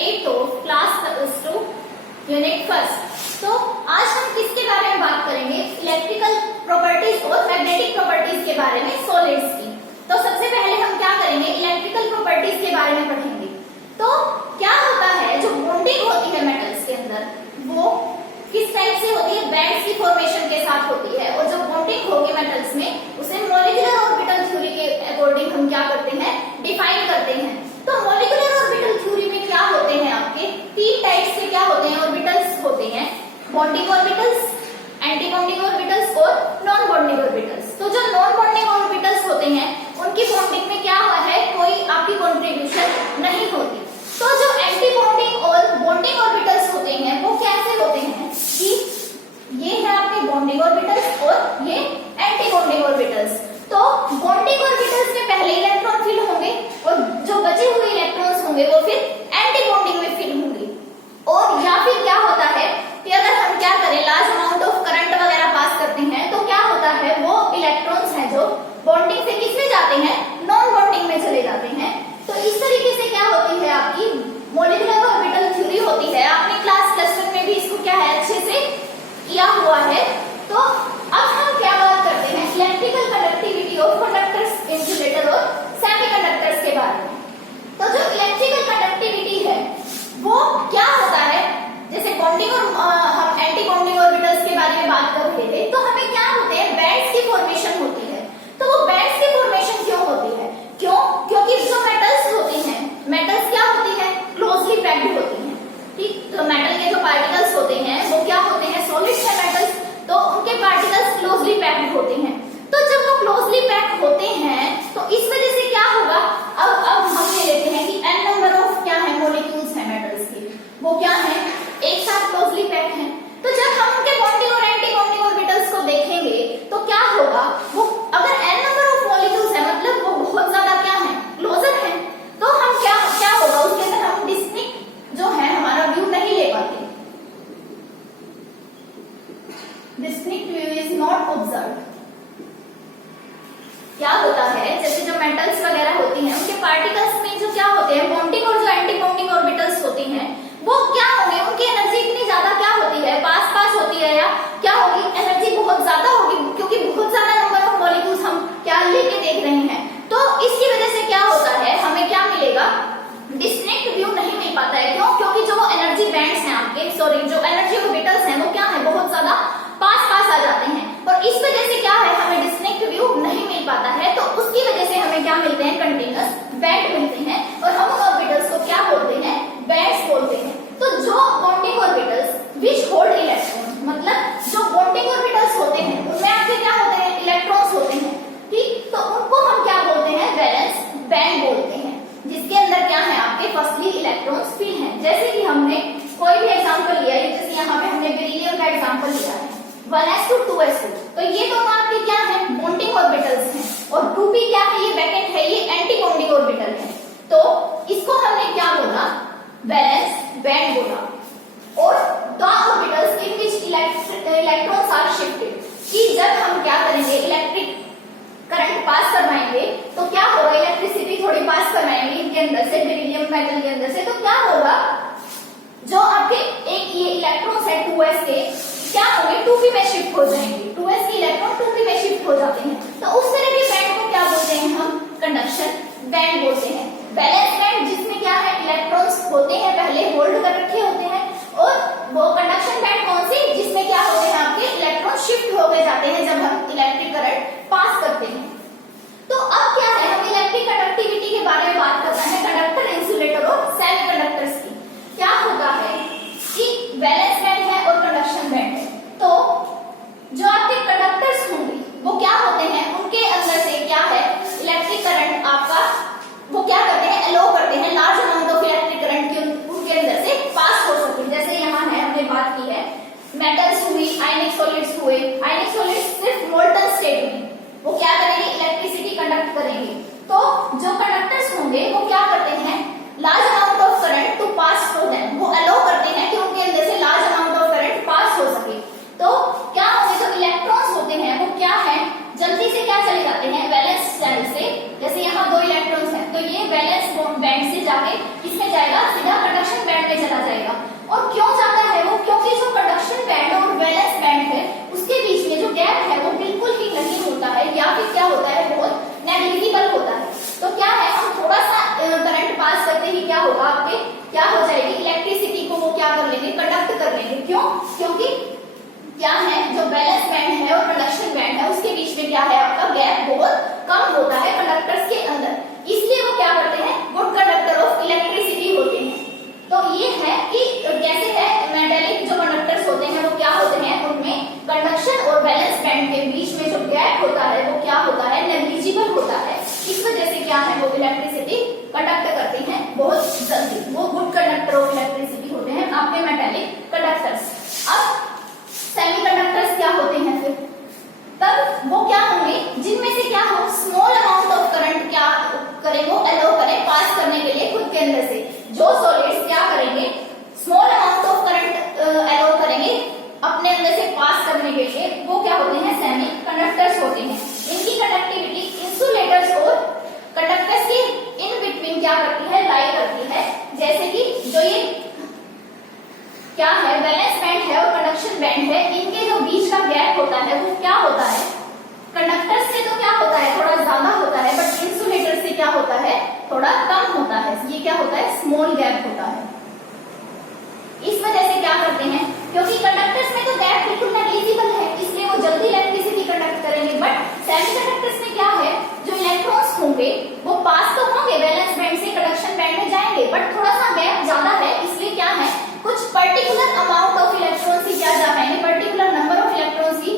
8th of class +2 unit first. तो आज हम किसके बारे में बात करेंगे? इलेक्ट्रिकल प्रॉपर्टीज और मैग्नेटिक प्रॉपर्टीज के बारे में सॉलिड्स की। तो सबसे पहले हम क्या करेंगे? इलेक्ट्रिकल प्रॉपर्टीज के बारे में पढ़ेंगे। तो क्या होता है, जो बॉन्डिंग होती है मेटल्स के अंदर वो किस टाइप से होती है? बैंड्स की फॉर्मेशन के साथ होती है। और जो बॉन्डिंग होगी मेटल्स में उसे मॉलिक्यूलर ऑर्बिटल थ्योरी के अकॉर्डिंग हम क्या करते हैं? डिफाइन करते हैं। तो मॉलिक्यूलर ऑर्बिटल थ्योरी में क्या होते हैं? आपके तीन टाइप से क्या होते हैं? ऑर्बिटल्स होते हैं, bonding orbitals, anti bonding orbitals और नॉन बॉन्डिंग ऑर्बिटल्स। तो जो नॉन बॉन्डिंग ऑर्बिटल्स होते हैं उनकी बॉन्डिंग में क्या हुआ है? कोई आपकी कॉन्ट्रीब्यूशन नहीं होती। तो जो एंटी बॉन्डिंग और बॉन्डिंग ऑर्बिटल्स होते हैं वो कैसे होते हैं कि ये है आपके बॉन्डिंग ऑर्बिटल्स और ये एंटी बॉन्डिंग ऑर्बिटल्स। तो बॉन्डिंग ऑर्बिटल्स में पहले इलेक्ट्रॉन फिल होंगे और जो बचे हुए इलेक्ट्रॉन्स होंगे वो फिर एंटी बॉन्डिंग में फिल होंगे। और या फिर क्या होता है कि अगर हम क्या करें, लार्ज अमाउंट ऑफ करंट वगैरह पास करते हैं तो क्या होता है, वो इलेक्ट्रॉन्स हैं जो बॉन्डिंग से किसमें जाते हैं? नॉन बॉन्डिंग में चले जाते हैं। तो इस तरीके से क्या होती है आपकी मॉलिक्यूलर ऑर्बिटल थ्योरी होती है। आपने क्लास +1 में भी इसको क्या है अच्छे से किया हुआ है। तो अब हम क्या बात करते हैं? Electrical conductivity of conductors, insulator और सेमीकंडक्टर्स के बारे में। तो जो इलेक्ट्रिकल कंडक्टिविटी है वो क्या होता है? जैसे बॉन्डिंग और हम एंटी बॉन्डिंग ऑर्बिटल्स के बारे में बात कर रहे थे, तो हमें क्या होते हैं? बैंड्स की फॉर्मेशन होती है। तो वो बैंड्स की फॉर्मेशन क्यों होती है? क्यों? क्योंकि जो मेटल्स होती हैं, मेटल्स क्या होती है? क्लोजली पैक्ड होती हैं। ठीक, तो मेटल के जो पार्टिकल्स होते हैं वो क्या होते हैं? सॉलिड्स है मेटल्स, तो उनके पार्टिकल्स क्लोजली पैक्ड होते हैं। तो जब वो क्लोजली पैक्ड होते हैं तो इस वजह से क्या होगा? अब हम ये लेते हैं कि n नंबर ऑफ क्या है? मॉलिक्यूल्स है मेटल्स के, वो क्या है? एक साथ क्लोजली पैक्ड हैं। तो जब हम उनके बॉन्डिंग और एंटी बॉन्डिंग ऑर्बिटल्स को देखेंगे तो क्या होगा? वो अगर n नंबर ऑफ मॉलिक्यूल्स है मतलब वो बहुत ज्यादा क्या है? क्लोजर है। तो हम क्या होगा उसके अंदर? हम डिस्टिंक्ट जो है हमारा व्यू नहीं ले पाते। Distinct view is not observed. क्या होता है, जैसे जो मेटल्स वगैरह होती हैं उनके पार्टिकल्स में जो क्या होते हैं? बॉन्डिंग और जो एंटी बॉन्डिंग ऑर्बिटल्स होती हैं वो क्या होंगे? उनकी एनर्जी इतनी ज्यादा क्या होती है? पास होती है, या क्या होगी? एनर्जी बहुत ज्यादा होगी, क्योंकि बहुत ज्यादा नंबर ऑफ मॉलिक्यूल्स हम क्या लेके देख रहे हैं। तो इसकी वजह से क्या होता है? हमें क्या मिलेगा? डिस्टिंक्ट व्यू नहीं मिल पाता है। क्यों? क्योंकि जो एनर्जी बैंड्स हैं आपके, सॉरी जो एनर्जी ऑर्बिटल्स हैं वो क्या है? बहुत ज्यादा पास आ जाते हैं। और इस वजह से क्या है? हमें डिस्टिंक्ट व्यू नहीं मिल पाता है। तो उसकी वजह से हमें क्या मिलते हैं? कंटीन्यूअस बैंड मिलते हैं। और हम उन ऑर्बिटल्स को क्या बोलते हैं? बैंड्स बोलते हैं। तो जो bonding orbitals which hold electron, मतलब जो बॉन्डिंग ऑर्बिटल्स होते हैं उनमें आपके क्या होते हैं? इलेक्ट्रॉन्स होते हैं। ठीक, तो उनको हम क्या बोलते हैं? वैलेंस बैंड बोलते हैं, जिसके अंदर क्या है? आपके फर्स्टली इलेक्ट्रॉन्स फिल हैं। जैसे कि हमने कोई भी एग्जांपल लिया है, जैसे यहाँ पे हमने बेरिलियम का एग्जांपल लिया है 1s2 2s2, तो ये दोनों आपके क्या है? बॉन्डिंग ऑर्बिटल्स हैं। और 2p क्या है? ये वैकेंट है, ये एंटी बॉन्डिंग ऑर्बिटल है। तो इसको हमने क्या बोला? वैलेंस बैंड बोला। और the orbitals in which electrons are shifted, कि जब हम क्या करेंगे? इलेक्ट्रिक करंट पास करवाएंगे तो क्या होगा? इलेक्ट्रिसिटी थोड़ी पास करवाएंगे इनके अंदर से, बेरिलियम मेटल के अंदर से, तो क्या होगा? जो आपके एक ये इलेक्ट्रॉन्स है 2s के क्या होंगे? 2p में शिफ्ट हो जाएंगे। 2s के इलेक्ट्रॉन 2p में शिफ्ट हो जाते हैं। तो उस तरह के बैंड को क्या बोलते हैं? हम कंडक्शन बैंड बोलते हैं। वैलेंस बैंड जिसमें क्या है? इलेक्ट्रॉन्स होते हैं पहले होल्ड कर रखे होते हैं। और वो कंडक्शन बैंड कौन सी? जिसमें क्या होते हैं? आपके इलेक्ट्रॉन शिफ्ट हो गए जाते हैं जब हम इलेक्ट्रिक करंट पास करते हैं। तो अब क्या है? हम इलेक्ट्रिक कंडक्टिविटी के बारे में बात कर रहे हैं, कंडक्टर, इंसुलेटर और सेमीकंडक्टर्स की। क्या होता है कि वैलेंस बैंड है और कंडक्शन बैंड है। तो जो आपके कंडक्टर्स होंगे वो क्या होते हैं? उनके अंदर से क्या है? इलेक्ट्रिक करंट आपका वो क्या करते हैं? अलो करते हैं large amount of electric current की उनके अंदर से पास हो सके। जैसे यहाँ है, हमने बात की है मेटल्स हुई, आयनिक सॉलिड्स हुए। आयनिक सॉलिड्स सिर्फ मोल्टन स्टेट में वो क्या करेंगे? इलेक्ट्रिसिटी कंडक्ट करेंगे। तो जो कंडक्टर्स होंगे वो क्या करते हैं? Large amount of current to pass through them, वो अलो करते हैं कि उनके अंदर से large amount of current pass हो सके। तो क्या होंगे? जो इलेक्ट्रॉन्स होते हैं वो क्या है? जल्दी से क्या चले जाते हैं? वैलेंस शेल से। जैसे यहाँ 2 इलेक्ट्रॉन्स हैं तो ये वैलेंस बैंड से जाके किसमें जाएगा? सीधा कंडक्शन बैंड में चला जाएगा। और क्यों जाता है वो? क्योंकि जो कंडक्शन बैंड और वैलेंस बैंड है उसके बीच में जो गैप है वो बिल्कुल ही नहीं होता है, या फिर क्या होता है, बहुत नेग्लिजिबल होता है। तो क्या है, हम थोड़ा सा करंट पास करते ही क्या होगा, आपके क्या हो जाएगी, इलेक्ट्रिसिटी को वो क्या कर लेंगे, कंडक्ट कर लेंगे। क्यों? क्योंकि क्या है, जो बैलेंस बैंड है और कंडक्शन बैंड है उसके बीच में क्या है, आपका गैप बहुत कम होता है कंडक्टर्स के अंदर, इसलिए वो क्या करते हैं, गुड कंडक्टर ऑफ इलेक्ट्रिसिटी होते हैं। तो ये है कि कैसे है, मेटालिक जो कंडक्टर्स होते हैं वो क्या होते हैं, उनमें कंडक्शन और बैलेंस बैंड के बीच में जो गैप होता है वो क्या होता है, नेग्लिजिबल होता है। इस वजह से क्या है, वो इलेक्ट्रिसिटी कंडक्ट करते हैं बहुत जल्दी, वो गुड कंडक्टर ऑफ इलेक्ट्रिसिटी होते हैं आपके मेटालिक कंडक्टर्स। अब सेमीकंडक्टर्स क्या होते हैं फिर, तब वो क्या होंगे, जिनमें से क्या हो, स्मॉल अमाउंट ऑफ करंट क्या करें, वो अलाउ करें पास करने के लिए खुद के अंदर से। जो सॉलिड्स क्या करेंगे, small amount of current allow करेंगे अपने अंदर से पास करने के लिए, वो क्या होते हैं, सेमी कंडक्टर्स होते हैं। इनकी कंडक्टिविटी इंसुलेटर्स और कंडक्टर्स के इन बिटवीन क्या करती है, लाई करती है। जैसे कि जो ये क्या है, बैलेंस बैंड है और कंडक्शन बैंड है, इनके जो बीच का गैप होता है वो क्या होता है, कंडक्टर से तो क्या होता है, थोड़ा ज्यादा होता है, बट इंसुलेटर से क्या होता है, थोड़ा कम होता है। ये क्या होता है, स्मॉल गैप होता है। इस वजह से क्या करते हैं, क्योंकि कंडक्टर्स में तो गैप बिल्कुल नेग्लिजिबल है, इसलिए वो जल्दी इलेक्ट्रिसिटी कंडक्ट करेंगे। बट सेमीकंडक्टर्स में क्या है, जो इलेक्ट्रॉन्स होंगे वो पास तो होंगे बैलेंस बैंड से कंडक्शन बैंड में जाएंगे, बट थोड़ा सा गैप ज्यादा है, इसलिए क्या है, कुछ पर्टिकुलर अमाउंट ऑफ इलेक्ट्रॉन्स ही क्या जा पाएंगे, पर्टिकुलर नंबर ऑफ इलेक्ट्रॉन्स ही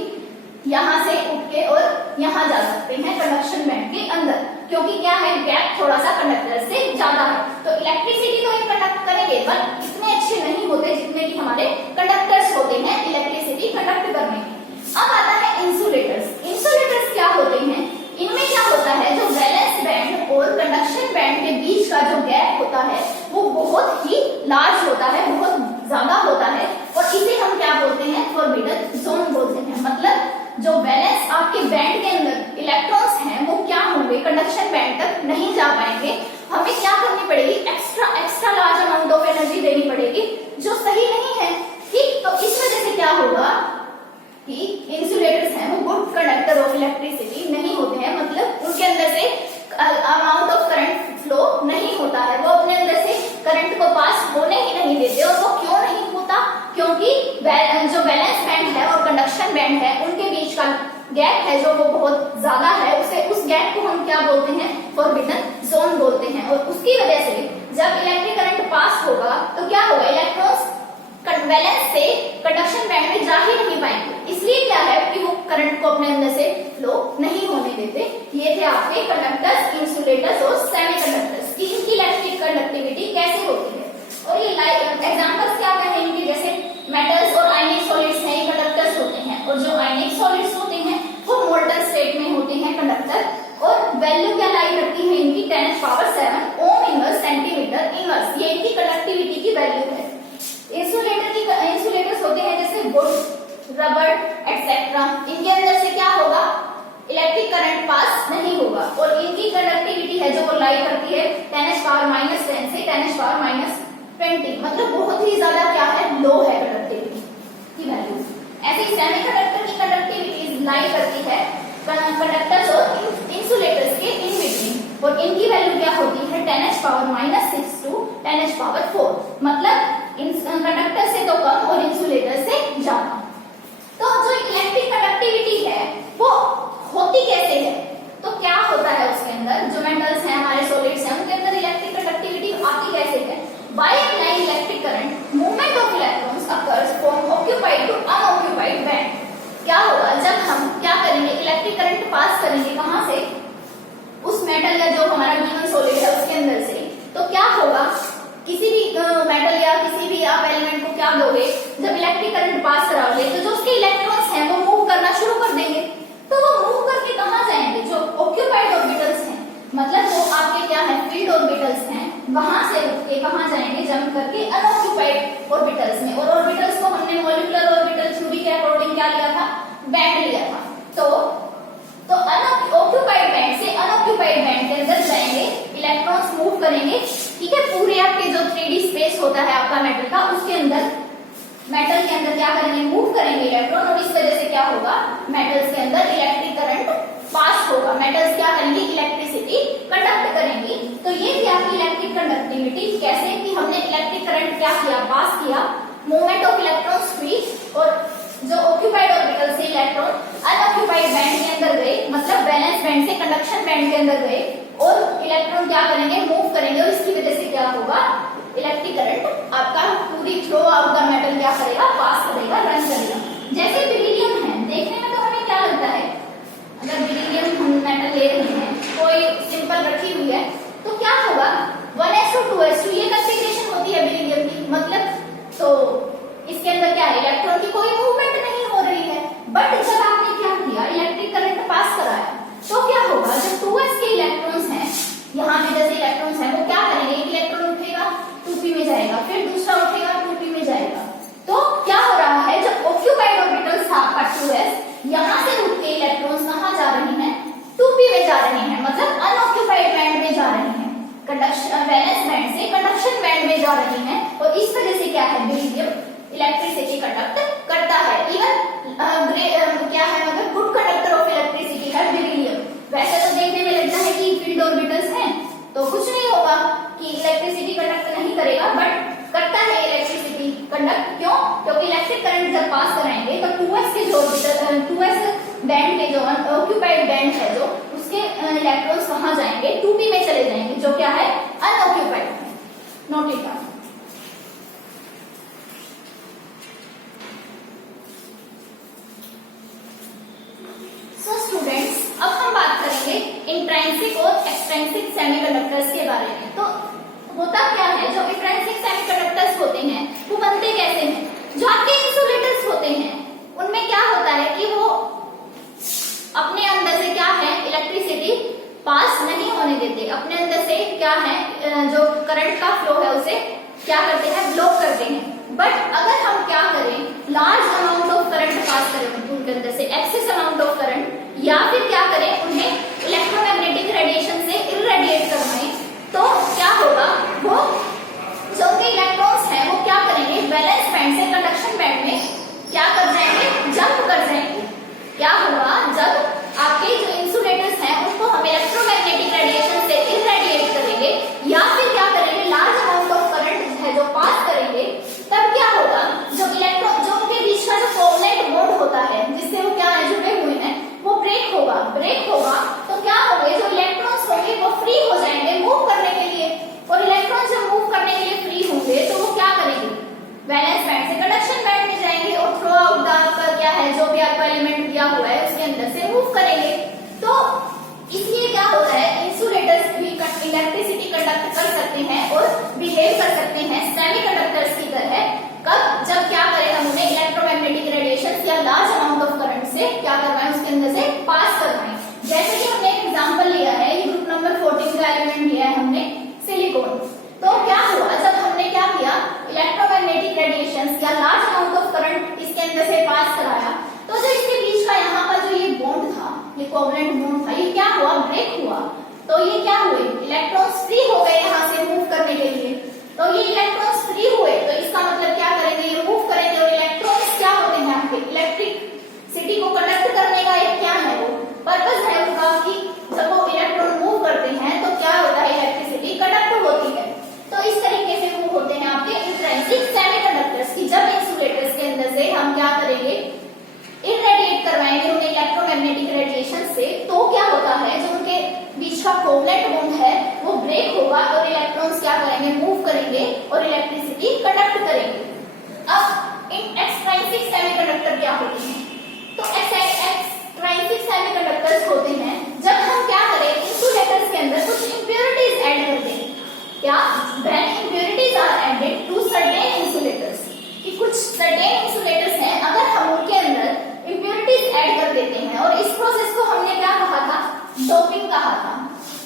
यहाँ से उठ के और यहाँ जा सकते हैं कंडक्शन बैंड के अंदर, क्योंकि क्या है, गैप थोड़ा सा कंडक्टर से ज्यादा है। तो इलेक्ट्रिसिटी तो ये कंडक्ट करेंगे, बट इतने अच्छे नहीं होते जितने कि हमारे कंडक्टर्स होते हैं इलेक्ट्रिसिटी कंडक्ट करने के। अब आता है इंसुलेटर्स। इंसुलेटर्स क्या होते हैं, इनमें क्या होता है, जो वैलेंस बैंड और कंडक्शन बैंड के बीच का जो गैप होता है वो बहुत ही लार्ज होता है, बहुत ज्यादा होता है, और इसे हम क्या बोलते हैं, फॉरबिडन जोन बोलते हैं। मतलब जो बैलेंस आपके बैंड के अंदर इलेक्ट्रॉन्स हैं वो क्या होंगे, कंडक्शन बैंड तक नहीं जा पाएंगे, हमें क्या करनी पड़ेगी, extra large amount of energy देनी पड़ेगी, जो सही नहीं है। ठीक, तो इस वजह से क्या होगा कि इंसुलेटर्स हैं वो गुड कंडक्टर ऑफ इलेक्ट्रिसिटी नहीं होते हैं, मतलब उनके अंदर से अमाउंट ऑफ करंट फ्लो नहीं होता है, वो अपने अंदर से करंट को पास होने ही नहीं देते। और वो क्यों नहीं होता, क्योंकि जो बैलेंस बैंड है और कंडक्शन बैंड है उनके बीच का गैप है जो वो बहुत ज्यादा है, उस गैप को हम क्या बोलते हैं, फॉरबिडन जोन बोलते हैं। और उसकी वजह से जब इलेक्ट्रिक करंट पास होगा तो क्या होगा, इलेक्ट्रॉन्स बैलेंस से कंडक्शन बैंड में जा ही नहीं पाएंगे, इसलिए क्या है कि वो करंट को अपने अंदर से फ्लो नहीं होने देते। ये थे आपके कंडक्टर्स, इंसुलेटर्स और सेमीकंडक्टर्स की इनकी इलेक्ट्रिक कंडक्टिविटी कैसे होती है। और ये एग्जांपल्स क्या क्या है इनके, जैसे मेटल्स और आयनिक सॉलिड्स हैं, ये कंडक्टर्स होते हैं, और जो आयनिक सॉलिड्स होते हैं वो मोल्टन स्टेट में होते हैं कंडक्टर, और वैल्यू क्या लाई करती है इनकी 10⁷ ओम इनवर्स सेंटीमीटर इनवर्स, ये इनकी कंडक्टिविटी की वैल्यू है। इंसुलेटर्स होते हैं जैसे वुड, रबर एक्सेट्रा, इनके अंदर से क्या होगा, इलेक्ट्रिक करंट पास नहीं होगा, और इनकी कंडक्टिविटी है जो वो लाई करती है 10⁻⁻10 से 10⁻⁻20, मतलब बहुत ही ज्यादा क्या है, लो है कंडक्टिविटी की वैल्यू। ऐसे ही सेमीकंडक्टर की कंडक्टिविटी लाई करती है कंडक्टर्स और इंसुलेटर्स के इन बिटवीन, और इनकी वैल्यू क्या होती है 10⁻⁻6 to 10⁻⁴, मतलब कंडक्टर से तो कम और इंसुलेटर से ज्यादा। तो जो इलेक्ट्रिक कंडक्टिविटी है वो होती कैसे है, तो क्या होता है उसके अंदर, जो मेटल्स हैं हमारे सॉलिड्स हैं उनके अंदर इलेक्ट्रिक कंडक्टिविटी आती कैसे है, by applying electric current movement of electrons occurs from occupied to unoccupied band. क्या होगा, जब हम क्या करेंगे, इलेक्ट्रिक करंट पास करेंगे कहां से, उस मेटल या जो हमारा गिवन सॉलिड है उसके अंदर से, तो क्या होगा, किसी भी मेटल या किसी भी आप एलिमेंट को क्या दोगे, जब इलेक्ट्रिक करंट पास कराओगे तो जो उसके इलेक्ट्रॉन्स हैं वो मूव करना शुरू कर देंगे, तो वो मूव करके कहां जाएंगे, जो ऑक्यूपाइड ऑर्बिटल्स हैं, मतलब जो आपके क्या है फील्ड ऑर्बिटल्स हैं, वहां से उठ के कहां जाएंगे, जंप करके अनऑक्यूपाइड ऑर्बिटल्स में। और ऑर्बिटल्स को हमने मॉलिक्यूलर ऑर्बिटल थ्योरी के अकॉर्डिंग क्या लिया था, बैंड लिया था। तो ऑक्यूपाइड बैंड से अनऑक्यूपाइड बैंड के अंदर जाएंगे, इलेक्ट्रॉन्स मूव करेंगे, ठीक है, पूरे आपके जो 3D स्पेस होता है आपका मेटल का, उसके अंदर मेटल के अंदर क्या करेंगे, मूव करेंगे इलेक्ट्रॉन, और इस वजह से क्या होगा, मेटल्स के अंदर इलेक्ट्रिक करंट पास होगा। मेटल्स क्या करेंगे, इलेक्ट्रिसिटी कंडक्ट करेंगे। तो ये थी आपकी इलेक्ट्रिक कंडक्टिविटी। कैसे कि हमने इलेक्ट्रिक करंट क्या किया, पास किया, मूवमेंट ऑफ इलेक्ट्रॉन्स हुई, और जो ऑक्यूपाइड ऑर्बिटल से इलेक्ट्रॉन अनऑक्यूपाइड बैंड के अंदर गए, मतलब बैलेंस बैंड से कंडक्शन बैंड के अंदर गए, और इलेक्ट्रॉन क्या करेंगे, मूव करेंगे, और इसकी वजह से क्या होगा, इलेक्ट्रिक करंट आपका पूरी थ्रू आउट द मेटल क्या करेगा, पास करेगा, रन करेगा। जैसे बेरिलियम है, देखने में तो हमें क्या लगता है, अगर बेरिलियम हम मेटल ले रहे हैं, कोई सिंपल रखी हुई है, तो क्या होगा, 1s2 2s2 ये कंफिगरेशन होती है बेरिलियम की, मतलब तो इसके अंदर क्या है, इलेक्ट्रॉन की कोई मूवमेंट नहीं हो रही है। बट जब आपने क्या किया, इलेक्ट्रिक करंट पास कराया, तो क्या होगा, जो 2s के इलेक्ट्रॉन्स हैं, यहाँ पे जैसे इलेक्ट्रॉन्स हैं, वो क्या करेंगे, एक इलेक्ट्रॉन उठेगा 2p में जाएगा, फिर दूसरा उठेगा 2p में जाएगा। तो क्या हो रहा है, जब ऑक्यूपाइड ऑर्बिटल था आपका 2s, यहाँ से उठ के इलेक्ट्रॉन्स कहाँ जा रहे हैं, 2p में जा रहे हैं, मतलब अनऑक्यूपाइड बैंड में जा रहे हैं, कंडक्शन वैलेंस बैंड से कंडक्शन बैंड में जा रहे हैं, और इस वजह से क्या है, बेरिलियम इलेक्ट्रिसिटी कंडक्ट करता है। इवन क्या है, मतलब गुड कंडक्टर ऑफ इलेक्ट्रिसिटी है बेरिलियम। वैसे तो देखने में लगता है कि फील्ड ऑर्बिटल्स हैं, तो कुछ नहीं होगा कि इलेक्ट्रिसिटी कंडक्ट नहीं करेगा, बट करता है इलेक्ट्रिसिटी कंडक्ट। क्यों? क्योंकि इलेक्ट्रिक करंट जब पास कराएंगे तो 2s के जो 2s बैंड के जो ऑक्यूपाइड बैंड है, जो उसके इलेक्ट्रॉन्स कहाँ जाएंगे, 2p में चले जाएंगे, जो क्या है, unoccupied. Note it down. So students, अब हम बात करेंगे इंट्रिंसिक और एक्सट्रिंसिक सेमीकंडक्टर्स के बारे में। तो होता क्या है, जो इंट्रिंसिक सेमीकंडक्टर्स होते हैं वो बनते कैसे हैं, जो आपके इंसुलेटर्स होते हैं उनमें क्या होता है कि वो अपने अंदर से क्या है, इलेक्ट्रिसिटी पास नहीं होने देते, अपने अंदर से क्या है, जो करंट का फ्लो है उसे क्या करते हैं, ब्लॉक करते हैं। बट अगर हम क्या करें, लार्ज अमाउंट ऑफ करंट पास करें उनके अंदर से, एक्सेस अमाउंट ऑफ करंट, या फिर क्या करें, उन्हें इलेक्ट्रोमैग्नेटिक रेडिएशन से इररेडिएट करवाएं, तो क्या होगा, वो जो उनके इलेक्ट्रॉन्स हैं वो क्या करेंगे, बैलेंस बैंड से कंडक्शन बैंड में क्या कर जाएंगे, जंप कर जाएंगे। क्या होगा, जब आपके जो इंसुलेटर्स हैं उनको हम इलेक्ट्रोमैग्नेटिक रेडिएशन से इररेडिएट करेंगे, या फिर क्या करेंगे, लार्ज अमाउंट ऑफ करंट है जो पास करेंगे, तब क्या होगा, जो इलेक्ट्रॉन, जो उनके बीच का जो कोवलेंट बॉन्ड होता है जिससे वो क्या है, जुड़े हुए हैं, वो ब्रेक होगा। ब्रेक होगा तो क्या होंगे, जो इलेक्ट्रॉन्स होंगे वो फ्री हो जाएंगे मूव करने के लिए, और इलेक्ट्रॉन जब मूव करने के लिए फ्री होंगे तो वो क्या करेंगे, वैलेंस बैंड से कंडक्शन बैंड में जाएंगे, और थ्रू आउट द क्या है, जो भी आपको एलिमेंट दिया हुआ है उसके अंदर से मूव करेंगे। तो इसलिए क्या होता है, इंसुलेटर्स भी इलेक्ट्रिसिटी कंडक्ट कर सकते हैं और बिहेव कर सकते हैं सेमीकंडक्टर्स की तरह। कब? जब क्या करें, हम उन्हें इलेक्ट्रोमैग्नेटिक रेडिएशन या लार्ज अमाउंट ऑफ करंट से क्या करवाएं, उसके अंदर से पास करवाएं। जैसे कि हमने एक एग्जांपल लिया है, ये ग्रुप नंबर 14 का एलिमेंट लिया है हमने, सिलिकॉन। तो क्या हुआ, जब हमने क्या किया, इलेक्ट्रोमैग्नेटिक रेडिएशन या लार्ज अमाउंट ऑफ करंट इसके अंदर से पास कराया, तो जो इसके बीच का यहाँ पर जो ये बॉन्ड था, ये कोवलेंट बॉन्ड था, ये क्या हुआ, ब्रेक हुआ। तो ये क्या हुए, इलेक्ट्रॉन्स फ्री हो गए यहाँ से मूव करने के लिए। तो ये इलेक्ट्रॉन्स फ्री हुए तो इसका मतलब क्या करेंगे, ये मूव करेंगे, और इलेक्ट्रॉन्स क्या होते हैं आपके, इलेक्ट्रिक सिटी को कंडक्ट करने का एक क्या है, वो पर्पस है उनका, कि जब वो इलेक्ट्रॉन मूव करते हैं तो क्या होता है, इलेक्ट्रिसिटी कंडक्ट होती है। तो इस तरीके से मूव होते हैं आपके इंट्रिंसिक सेमीकंडक्टर्स की। जब इंसुलेटर्स के अंदर से हम क्या करेंगे, इररेडिएट करवाएंगे उन्हें इलेक्ट्रोमैग्नेटिक रेडिएशन से, तो क्या होता है, जो उनके बीच का कोवलेंट बॉन्ड है वो ब्रेक होगा, और इलेक्ट्रॉन्स क्या करेंगे, मूव करेंगे और इलेक्ट्रिसिटी कंडक्ट करेंगे। अब इन एक्सट्रिंसिक सेमीकंडक्टर क्या होते हैं, तो एक्सट्रिंसिक सेमीकंडक्टर्स होते हैं जब हम क्या करें, इंसुलेटर्स के अंदर कुछ इंप्योरिटीज ऐड कर दें। क्या? when impurities are added to certain insulators, कि कुछ certain insulators हैं, अगर हम उनके अंदर impurities ऐड कर देते हैं, और इस प्रोसेस को हमने क्या कहा था, डोपिंग कहा था।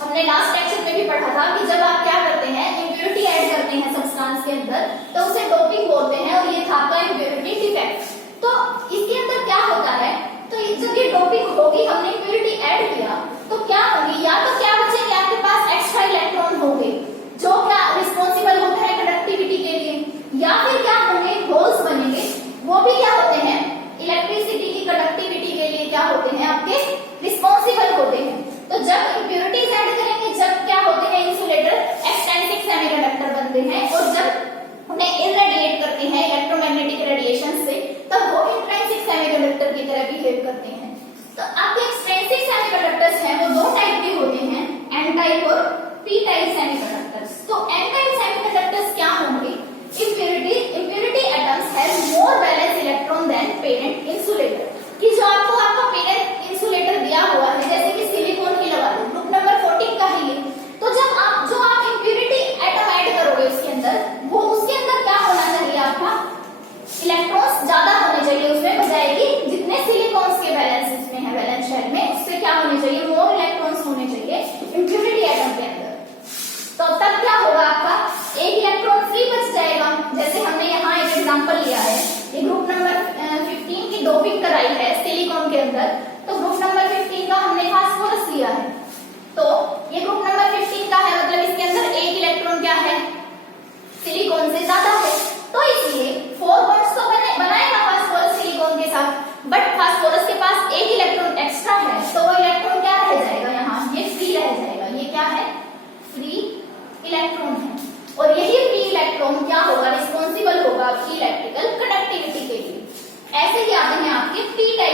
हमने लास्ट लेक्चर में भी पढ़ा था कि जब आप क्या करते हैं, impurity ऐड करते हैं सब्सटेंस के अंदर, तो उसे डोपिंग बोलते हैं, और ये था आपका impurity defect। तो इसके अंदर क्या होता है, तो जब ये डोपिंग होगी, हमने impurity ऐड किया, तो क्या होगी, या तो क्या बचेंगे, आपके पास एक्स्ट्रा इलेक्ट्रॉन होंगे जो क्या रिस्पॉन्सिबल होते हैं कंडक्टिविटी के लिए,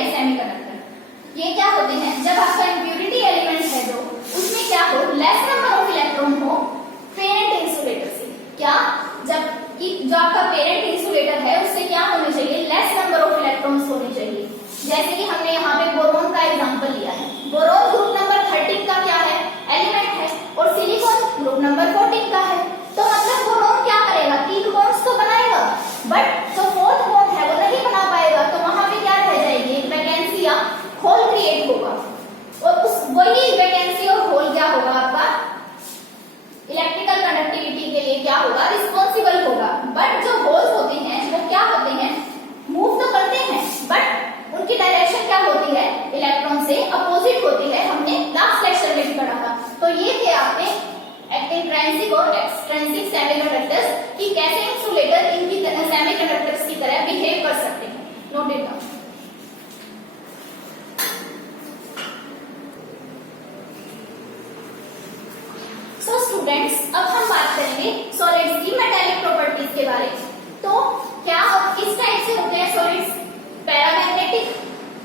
साइड सेमीकंडक्टर। ये क्या होते हैं, जब आपका इम्प्योरिटी एलिमेंट है जो, उसमें क्या हो, लेस नंबर ऑफ इलेक्ट्रॉन हो पेरेंट इंसुलेटर से। क्या, जब जो आपका पेरेंट इंसुलेटर है उससे क्या होने चाहिए, लेस नंबर ऑफ इलेक्ट्रॉन्स होने चाहिए। जैसे कि हमने यहाँ पे बोरोन का एग्जांपल लिया है। बोरोन ग्रुप नंबर 13 का क्या है, एलिमेंट है, और सिलिकॉन ग्रुप नंबर 14 का है। तो मतलब बोरोन क्या करेगा, 3 बॉन्ड्स तो बनाएगा, बट जो 4th बॉन्ड है वो नहीं बना पाएगा। तो वहां पे क्या रह जाएगी, एक वैकेंसी या होल क्रिएट होगा, और उस वही वैकेंसी और होल क्या होगा आपका इलेक्ट्रिकल कंडक्टिविटी के लिए क्या होगा, रिस्पॉन्सिबल होगा। बट जो होल्स होते हैं वो क्या होते हैं, मूव तो करते हैं, बट उनकी डायरेक्शन क्या होती है, इलेक्ट्रॉन से अपोजिट होती है। हमने लास्ट लेक्चर में भी पढ़ा था। तो ये थे आपने इंट्रिंसिक और एक्सट्रिंसिक सेमीकंडक्टर्स कि कैसे इंसुलेटर इनकी सेमीकंडक्टर्स की तरह बिहेव कर सकते हैं। Note it down. So students, अब हम बात करेंगे सॉलिड्स की मेटालिक प्रॉपर्टीज के बारे में। तो क्या किस टाइप से होते हैं solids, paramagnetic,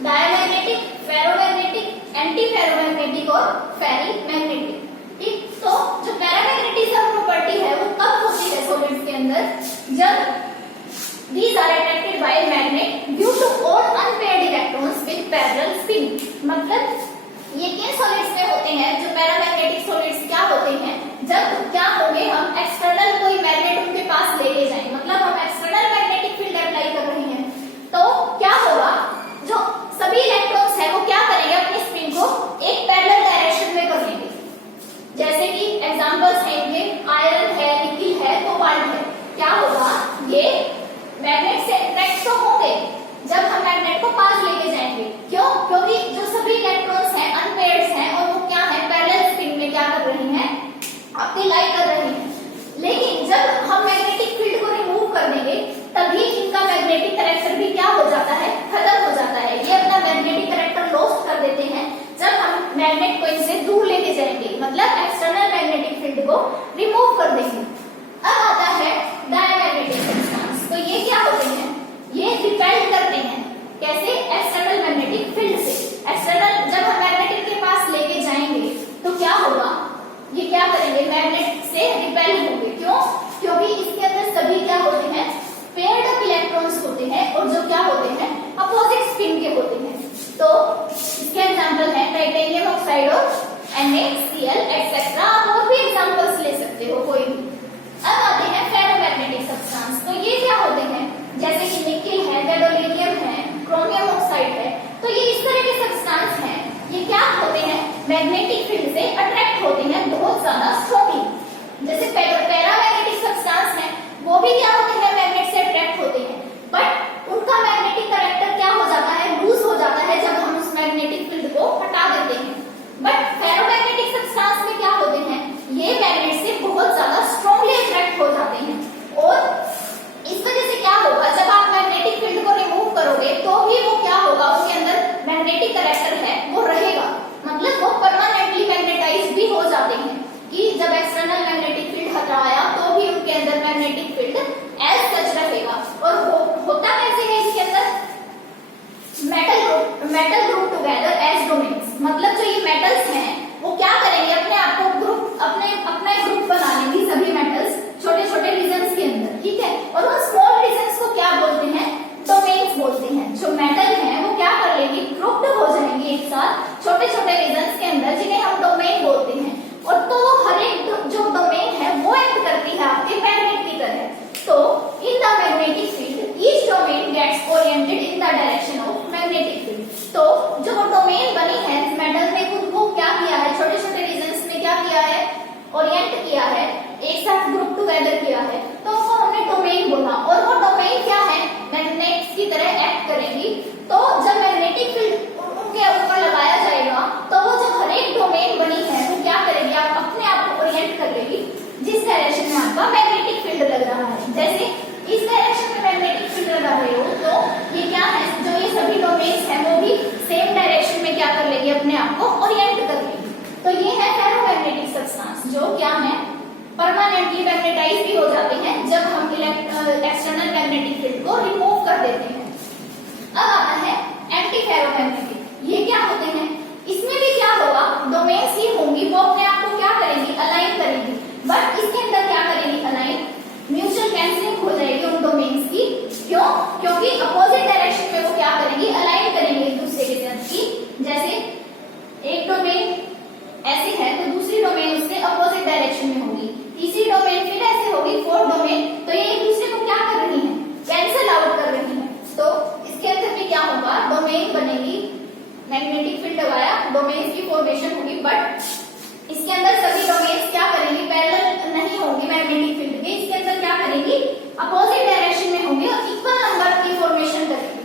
diamagnetic, ferromagnetic, anti ferromagnetic और फेरीमैग्नेटिक। ठीक, तो जो पैरामैग्नेटिज्म प्रॉपर्टी है वो कब होती है सॉलिड्स के अंदर, जब these are attracted by magnet due to all unpaired electrons with parallel spin। मतलब ये किन सॉलिड्स में होते हैं, जो पैरामैग्नेटिक सॉलिड्स क्या होते हैं, जब क्या होंगे, हम एक्सटर्नल कोई मैग्नेट उनके पास लेके जाएं, मतलब हम एक्सटर्नल मैग्नेटिक फील्ड अप्लाई कर रहे हैं, तो क्या होगा, जो सभी इलेक्ट्रॉन्स हैं वो क्या करेंगे, अपनी स्पिन को एक पैरेलल डायरेक्शन में कर लेंगे। जैसे कि एग्जांपल्स हैं इनके, आयरन है, निकिल है, कोबाल्ट है। क्या होगा, ये मैग्नेट से अट्रैक्ट तो होंगे जब हम मैग्नेट को पास लेके जाएंगे। क्यों, क्योंकि जो सभी इलेक्ट्रॉन्स हैं अनपेयर्ड हैं और वो क्या है, पैरेलल स्पिन में क्या कर रही हैं, अपनी लाइफ कर रही हैं। लेकिन जब हम मैग्नेटिक फील्ड को रिमूव कर देंगे तभी इनका मैग्नेटिक कैरेक्टर भी क्या हो जाता है, खत्म हो जाता है। ये अपना मैग्नेटिक कैरेक्टर लॉस्ट कर देते हैं जब हम मैग्नेट को इनसे दूर लेके जाएंगे, मतलब एक्सटर्नल मैग्नेटिक फील्ड को रिमूव कर देंगे। अब आता है डायमैग्नेटिक सब्सटेंस। तो ये क्या होते हैं, ये रिपेल करते हैं, कैसे, एक्सटर्नल मैग्नेटिक फील्ड से। एक्सटर्नल जब हम मैग्नेटिक के पास लेके जाएंगे तो क्या होगा, ये क्या करेंगे, मैग्नेट से रिपेल होंगे। क्यों, क्योंकि इसके अंदर सभी क्या होते हैं, पेयर्ड अप इलेक्ट्रॉन्स होते हैं और जो क्या होते हैं, अपोजिट स्पिन के होते हैं। तो इसके एग्जांपल है टाइटेनियम ऑक्साइड और NaCl एक्सेट्रा। और भी एग्जांपल्स ले सकते हो कोई भी। अब आते हैं फेरोमैग्नेटिक सब्सटेंस। तो ये क्या होते हैं, जैसे कि निकिल है, गैडोलिनियम है, क्रोमियम ऑक्साइड है। तो ये इस तरह के सब्सटेंस हैं, ये क्या होते हैं, मैग्नेटिक फील्ड से अट्रैक्ट होते हैं बहुत ज्यादा स्ट्रांगली। जैसे पैरामैग्नेटिक सब्सटेंस हैं, वो भी क्या होते हैं, मैग्नेट से अट्रैक्ट होते हैं, बट उनका मैग्नेटिक कैरेक्टर क्या हो जाता है, लूज हो जाता है जब हम उस मैग्नेटिक फील्ड को हटा देते हैं। बट फेरोमैग्नेटिक सब्सटेंस में क्या होते हैं, ये मैग्नेट से बहुत ज्यादा स्ट्रांगली अट्रैक्ट हो जाते हैं। और इस वजह से क्या होगा, जब आप मैग्नेटिक फील्ड को रिमूव करोगे तो भी वो क्या होगा, उसके अंदर मैग्नेटिक कैरेक्टर है वो रहेगा, मतलब वो परमानेंटली मैग्नेटाइज भी हो जाते हैं। कि जब एक्सटर्नल मैग्नेटिक फील्ड हटाया तो भी उनके अंदर मैग्नेटिक फील्ड एज सच रहेगा। और होता कैसे है इसके अंदर, metal group together as domains. मतलब जो ये मेटल्स हैं वो क्या करेंगे, अपने आप को ग्रुप, अपना ग्रुप बना लेंगे सभी मेटल्स छोटे छोटे रीजन्स के अंदर। ठीक है, और उन स्मॉल रीजन्स को क्या बोलते हैं, डोमेन्स बोलते हैं। जो मेटल हैं वो क्या कर लेंगे, ग्रुप्ड हो जाएंगे एक साथ छोटे छोटे रीजन्स के अंदर, जिन्हें हम डोमेन बोलते हैं। और तो हर एक जो डोमेन है वो एक्ट करती है आपके मैग्नेट की तरह। तो in the magnetic field each domain gets oriented in the direction of magnetic field. तो जो डोमेन बनी है मेटल ने खुद को क्या किया है, छोटे छोटे रीजन्स में क्या किया है, ओरिएंट किया है, एक साथ ग्रुप टुगेदर किया है, तो उसको हमने डोमेन बोला। और वो डोमेन क्या है, मैग्नेट्स की तरह एक्ट करेंगी। तो जब मैग्नेटिक फील्ड उनके ऊपर लगाया जाएगा तो वो जो हर एक डोमेन बनी है वो क्या करेगी, आप अपने आप को ओरिएंट कर लेगी जिस डायरेक्शन में आपका मैग्नेटिक फील्ड लग रहा है। जैसे इस डायरेक्शन में मैग्नेटिक फील्ड लगा रहे हो तो ये क्या है, जो ये सभी डोमेन्स हैं वो भी सेम डायरेक्शन में क्या कर लेगी, अपने आप को ओरिएंट कर लेगी। तो ये है फेरोमैग्नेटिक सब्सटेंस, जो क्या है, परमानेंटली मैग्नेटाइज भी हो जाते हैं जब हम एक्सटर्नल मैग्नेटिक फील्ड को रिमूव कर देते हैं। अब आता है एंटी फेरोमैग्नेटिक, ये क्या होते हैं? इसमें भी क्या होगा, डोमेन्स ही होंगी, वो अपने आप को क्या करेंगी, अलाइन करेंगी, बट इसके अंदर क्या करेंगी, अलाइन, म्यूचुअल कैंसिलिंग हो जाएगी उन डोमेन्स की। क्यों? क्योंकि अपोजिट डायरेक्शन में वो क्या करेंगी, अलाइन करेंगे एक दूसरे के साथ की। जैसे एक डोमेन ऐसे है तो दूसरी डोमेन उससे अपोजिट डायरेक्शन में होगी, तीसरी डोमेन फिर ऐसे होगी, फोर्थ डोमेन, तो ये एक दूसरे को क्या कर रही है, कैंसिल आउट कर रही है। तो इसके अंदर भी क्या होगा, डोमेन बनेगी, मैग्नेटिक फील्ड लगाया, डोमेन्स की फॉर्मेशन होगी, बट इसके अंदर सभी डोमेन्स क्या करेंगी, पैरेलल नहीं होंगी मैग्नेटिक फील्ड के, इसके अंदर क्या करेंगी, अपोजिट डायरेक्शन में होंगी और इक्वल नंबर की फॉर्मेशन करेंगी।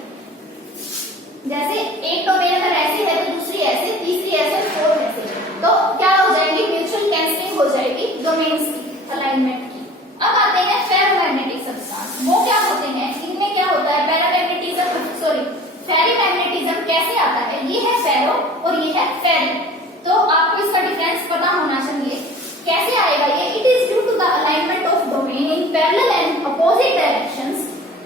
जैसे एक डोमेन अगर ऐसे है तो दूसरी ऐसे, तीसरी ऐसे, फोर्थ ऐसे, तो क्या हो जाएगी, म्यूचुअल कैंसिलिंग हो जाएगी डोमेन्स की, अलाइनमेंट की। अब आते हैं फेरोमैग्नेटिक सब्सटेंस, वो क्या होते हैं, इनमें क्या होता है, पैरामैग्नेटिज्म, सॉरी फेरीमैग्नेटिज्म कैसे आता है, ये है फेरो और ये है फेरी, तो आपको इसका डिफरेंस पता होना चाहिए। कैसे आएगा ये, it is due to the alignment of domain in parallel and opposite directions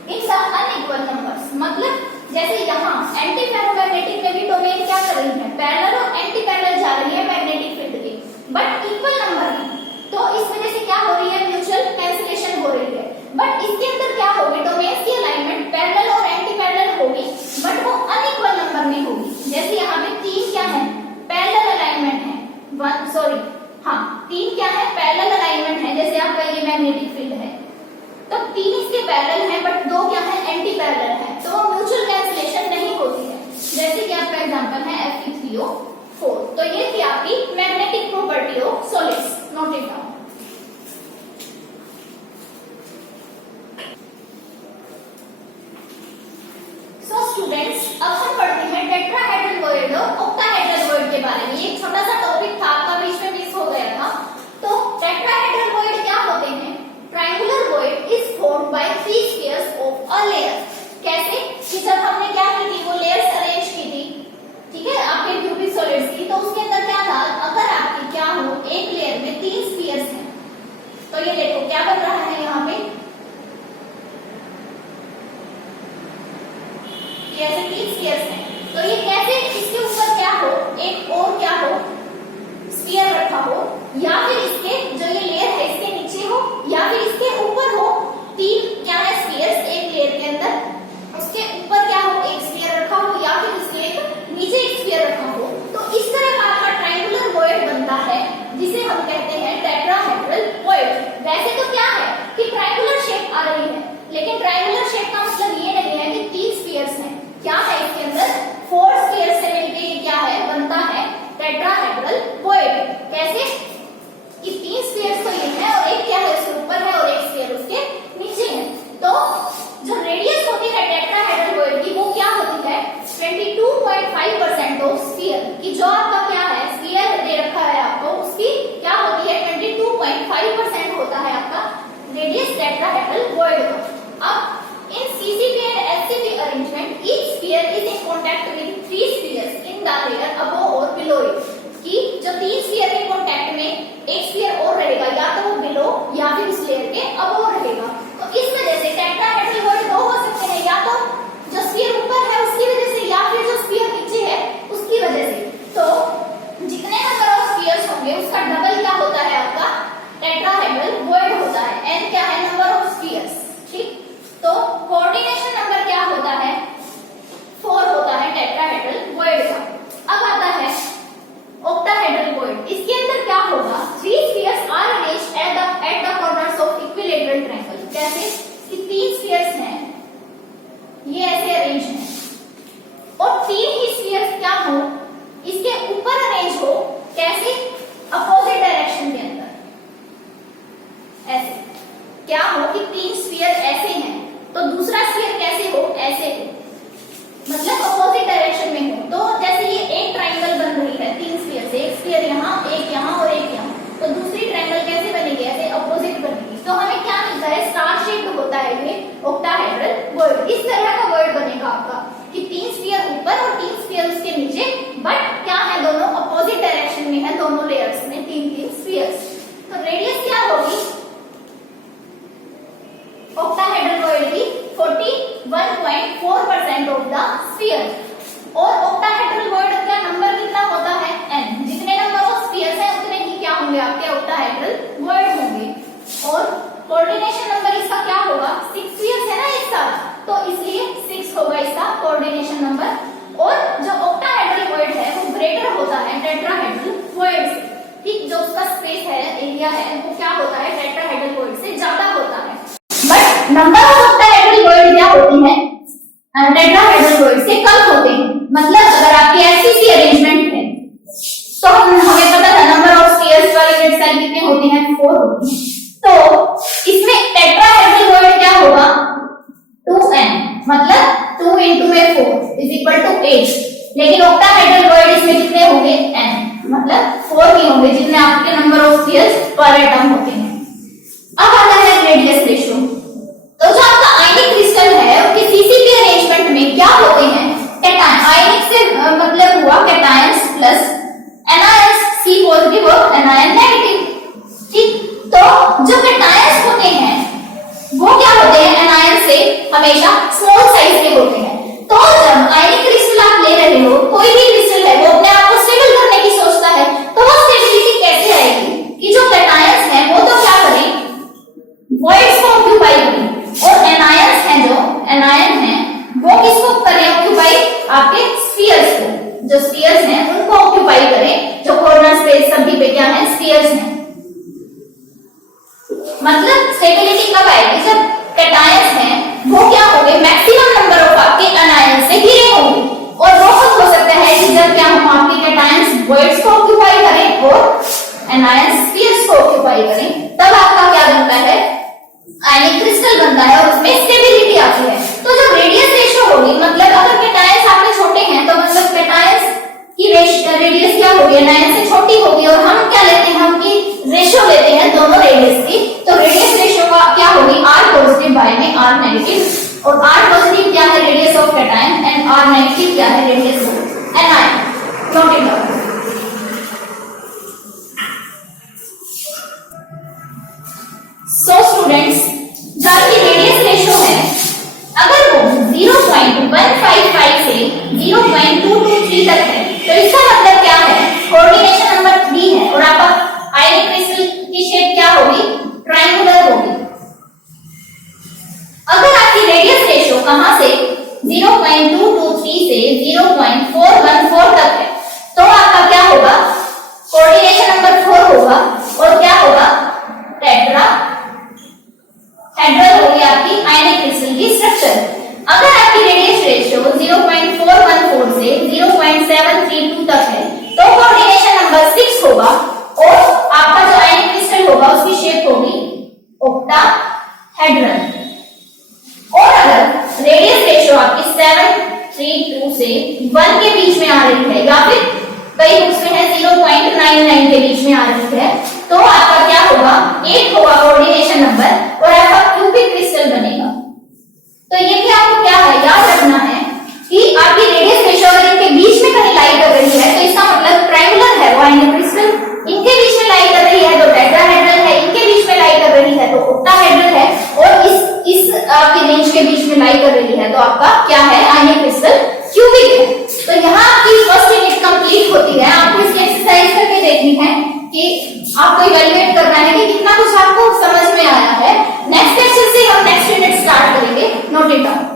in the unequal numbers. मतलब जैसे यहाँ एंटी फेरोमैग्नेटिक में भी डोमेन क्या कर रही है, पैरेलल और एंटी पैरेलल जा रही है मैग्नेटिक फील्ड की, बट इक्वल नंबर है, तो इस वजह से क्या हो रही है, म्यूचुअल कैंसिलेशन हो रही है। बट इसके अंदर क्या होगी, डोमेन्स की अलाइनमेंट पैरेलल और एंटी पैरेलल होगी, बट वो अनइक्वल नंबर में होगी। जैसे यहाँ पे तीन क्या है, पैरेलल अलाइनमेंट है, वन सॉरी हाँ तीन क्या है, पैरेलल अलाइनमेंट है, जैसे आपका ये मैग्नेटिक फील्ड है, तो तीन इसके पैरेलल है, बट दो क्या है, एंटी पैरेलल है, तो वो म्यूचुअल कैंसिलेशन नहीं होती है। जैसे कि आपका एग्जांपल है Fe3O4, तो ये थी आपकी magnetic property of solids, note it down. So students, अब हम पढ़ते हैं टेट्राहेड्रल वॉइड और ऑक्टाहेड्रल वॉइड के बारे में। ये एक छोटा सा टॉपिक था, आपका बीच में मिस हो गया था। तो टेट्राहेड्रल वॉइड क्या होते हैं, triangular void is formed by 3 spheres of a layer. कैसे कि जब हमने क्या की थी, वो लेयर्स अरेंज की थी, ठीक है, आपके क्यूबिक सॉलिड्स की, तो उसके अंदर क्या था, अगर आपकी क्या हो, एक लेयर में 3 स्फीयर्स हैं, तो ये देखो क्या बन रहा है यहाँ पे, ये ऐसे 3 स्फीयर्स हैं, तो ये कैसे, इसके ऊपर क्या हो, एक और क्या हो, स्फीयर रखा हो, या फिर इसके जो ये लेयर है इसके नीचे हो, या फिर इसके ऊपर हो, 3 क्या है स्फीयर्स एक लेयर के अंदर, उसके ऊपर क्या हो, एक स्फीयर रखा हो, या फिर उसके नीचे एक स्फीयर रखा हो, तो इस तरह का आपका ट्रायंगुलर वॉइड बनता है, जिसे हम कहते हैं टेट्राहेड्रल वॉइड। वैसे तो क्या है कि ट्रायंगुलर शेप आ रही है, लेकिन ट्रायंगुलर शेप का मतलब ये नहीं है कि 3 स्फीयर्स हैं, क्या है इसके अंदर 4 स्फीयर्स से मिलके ये क्या है, बनता है टेट्राहेड्रल वॉइड। कैसे कि 3 स्फीयर्स तो ये है और एक क्या है उसके ऊपर है और एक स्फीयर उसके नीचे है, तो जो रेडियस होती है टेट्राहेड्रल वॉइड की, वो क्या होती है 22.5% ऑफ स्फीयर की, जो आपका क्या है स्फीयर दे रखा है आपको, उसकी क्या होती है 22.5% होता है आपका रेडियस टेट्राहेड्रल वॉइड का। अब इन CCP and SCP arrangement, each sphere is in contact with 3 spheres in the layer above or below it, कि जो 3 स्फीयर के कांटेक्ट में एक स्फीयर और रहेगा, या तो वो बिलो या फिर उस लेयर के अबव रहेगा, तो इस वजह से टेट्राहेड्रल वॉइड दो हो सकते हैं, या तो जो स्फीयर ऊपर है उसकी वजह से, या फिर जो स्फीयर नीचे है उसकी वजह से। तो जितने नंबर ऑफ स्फीयर्स होंगे उसका डबल क्या होता है आपका टेट्राहेड्रल वॉइड होता है। n क्या है, नंबर ऑफ स्फीयर्स, ठीक, तो कोऑर्डिनेशन नंबर क्या होता है 4 होता है टेट्राहेड्रल वॉइड का। अब आता है ऑक्टाहेड्रल वॉइड, इसके अंदर क्या होगा, 3 spheres are arranged at the corners of equilateral triangle. कैसे कि 3 स्फीयर्स हैं, ये ऐसे अरेंज हैं, और 3 ही स्फीयर्स क्या हो, इसके ऊपर अरेंज हो, कैसे अपोजिट डायरेक्शन के अंदर, ऐसे क्या हो कि 3 स्फीयर ऐसे हैं, तो दूसरा स्फीयर कैसे हो, ऐसे हो, मतलब अपोजिट डायरेक्शन में हो। तो जैसे ये एक ट्रायंगल बन रही है 3 स्फीयर से, एक स्फीयर यहाँ, एक यहाँ और एक यहाँ, तो दूसरी ट्रायंगल कैसे बनेगी, ऐसे अपोजिट बनेगी, तो हमें क्या मिलता है, स्टार शेप्ड होता है ये ऑक्टाहेड्रल वॉइड। इस तरह का वॉइड बनेगा आपका कि 3 स्फीयर ऊपर और 3 स्फीयर उसके नीचे, बट क्या है, दोनों अपोजिट डायरेक्शन में है, दोनों लेयर्स में 3 स्फीयर्स। तो रेडियस क्या होगी ऑक्टाहेड्रल वॉइड की 41.4% ऑफ द स्फीयर, और होंगे आपके ऑक्टाहेड्रल वर्ड होंगे। और कोऑर्डिनेशन नंबर इसका क्या होगा, 6 स्फीयर्स है ना एक साथ, तो इसलिए 6 होगा इसका कोऑर्डिनेशन नंबर। और जो ऑक्टाहेड्रल वर्ड है वो ग्रेटर होता है टेट्राहेड्रल वर्ड से, ठीक, जो उसका स्पेस है, एरिया है, वो क्या होता है टेट्राहेड्रल वर्ड से ज्यादा होता है। But number of octahedral word क्या होती है, टेट्राहेड्रल वर्ड से कम होते हैं। मतलब अगर आपकी एससीसी अरेंजमेंट है तो हमें पता था नंबर ऑफ स्फीयर्स वाले रेड सेल कितने होते हैं, 4 होते हैं। तो इसमें टेट्राहेड्रल वर्ड क्या होगा, 2n, मतलब 2 into 4 is equal to 8। लेकिन ऑक्टाहेड्रल वर्ड इसमें कितने होंगे, n, मतलब 4 ही होंगे जितने आपके नंबर ऑफ स्फीयर्स पर एटम होते हैं। अब आता है रेडियस रेशियो। तो जो आपका आयनिक क्रिस्टल है उसके सीसीपी अरेंजमेंट में क्या होते हैं, कैटायन, आयनिक से मतलब हुआ cations plus anions, C positive और एनायन नेगेटिव, ठीक। तो जो कैटायंस होते हैं वो क्या होते हैं, एनायन से हमेशा स्मॉल साइज के होते हैं। तो जब आयनिक क्रिस्टल आप ले रहे हो, कोई भी क्रिस्टल है वो अपने आप को स्टेबल करने की सोचता है, तो वो स्टेबिलिटी कैसे आएगी कि जो कैटायंस हैं वो तो क्या करें, वॉइड्स को ऑक्यूपाई करें, और एनायंस हैं, जो एनायन हैं वो किसको करें ऑक्यूपाई, आपके स्फीयर्स को, जो स्फीयर्स हैं उनको ऑक्यूपाई करें, जो कॉर्नर स्पेस सभी पे क्या है, स्फीयर्स हैं। मतलब स्टेबिलिटी कब आएगी, जब कैटायंस हैं वो क्या होंगे, मैक्सिमम नंबर ऑफ आपके एनायंस से घिरे होंगे। और वो कब हो सकता है कि जब क्या हम आपके कैटायंस वॉइड्स को ऑक्यूपाई करें और एनायंस स्फीयर्स को ऑक्यूपाई करें, तब आपका क्या बनता है, आयनिक क्रिस्टल बनता है और उसमें स्टेबिलिटी आती है। तो जब रेडियस रेशियो होगी, मतलब अगर कैटायंस आपके छोटे हैं तो मतलब कैटायंस की रेडियस क्या होगी, एनायन से छोटी होगी, और हम क्या लेते हैं, हम की रेशियो लेते हैं दोनों रेडियस की। तो रेडियस रेशियो का क्या होगी, R पॉजिटिव बाय में R नेगेटिव, और R पॉजिटिव क्या है, radius of cation, and R negative क्या है, radius of anion. Note it down. So students, जो आपकी रेडियस रेशियो है अगर वो 0.155 से 0.223 तक है, तो इसका मतलब क्या है, कोऑर्डिनेशन नंबर 3 है, और आपका आयनिक क्रिस्टल की शेप क्या होगी, ट्रायंगुलर होगी। अगर आपकी रेडियस रेशियो कहां से 0.223 से 0.414 तक है, तो आपका क्या होगा, कोऑर्डिनेशन नंबर 4 होगा, और क्या होगा, टेट्रा हेड्रल होगी आपकी आयनिक क्रिस्टल की स्ट्रक्चर। अगर आपकी रेडियस रेशियो 0.414 से 0.732 तक है, तो कोऑर्डिनेशन नंबर 6 होगा, और आपका जो आयनिक क्रिस्टल होगा उसकी शेप होगी ऑक्टाहेड्रल। और अगर रेडियस रेशियो आपकी 732 से 1 के बीच में आ रही है, या फिर कई बुक्स में है 0.99 के बीच में आ रही है, तो आपका क्या होगा, 8 होगा कोऑर्डिनेशन नंबर, और आपका क्यूबिक क्रिस्टल बनेगा। तो ये भी आपको क्या है, याद रखना है कि आपकी रेडियस रेशियो अगर इनके बीच में कहीं लाई कर रही है, तो इसका मतलब ट्रायंगुलर है वो आयनिक क्रिस्टल, इनके बीच में लाई कर रही है तो टेट्राहेड्रल है, इनके बीच में लाई कर रही है तो ऑक्टाहेड्रल है, और इस आपकी रेंज के बीच में लाई कर रही है तो आपका क्या है, आयनिक क्रिस्टल क्यूबिक है। तो यहाँ आपकी फर्स्ट यूनिट कंप्लीट होती है। आपको इसकी एक्सरसाइज करके देखनी है कि आपको इवैल्यूएट करना है कि कितना कुछ आपको समझ में आया है। नेक्स्ट लेक्चर से हम नेक्स्ट यूनिट स्टार्ट करेंगे। Note it down.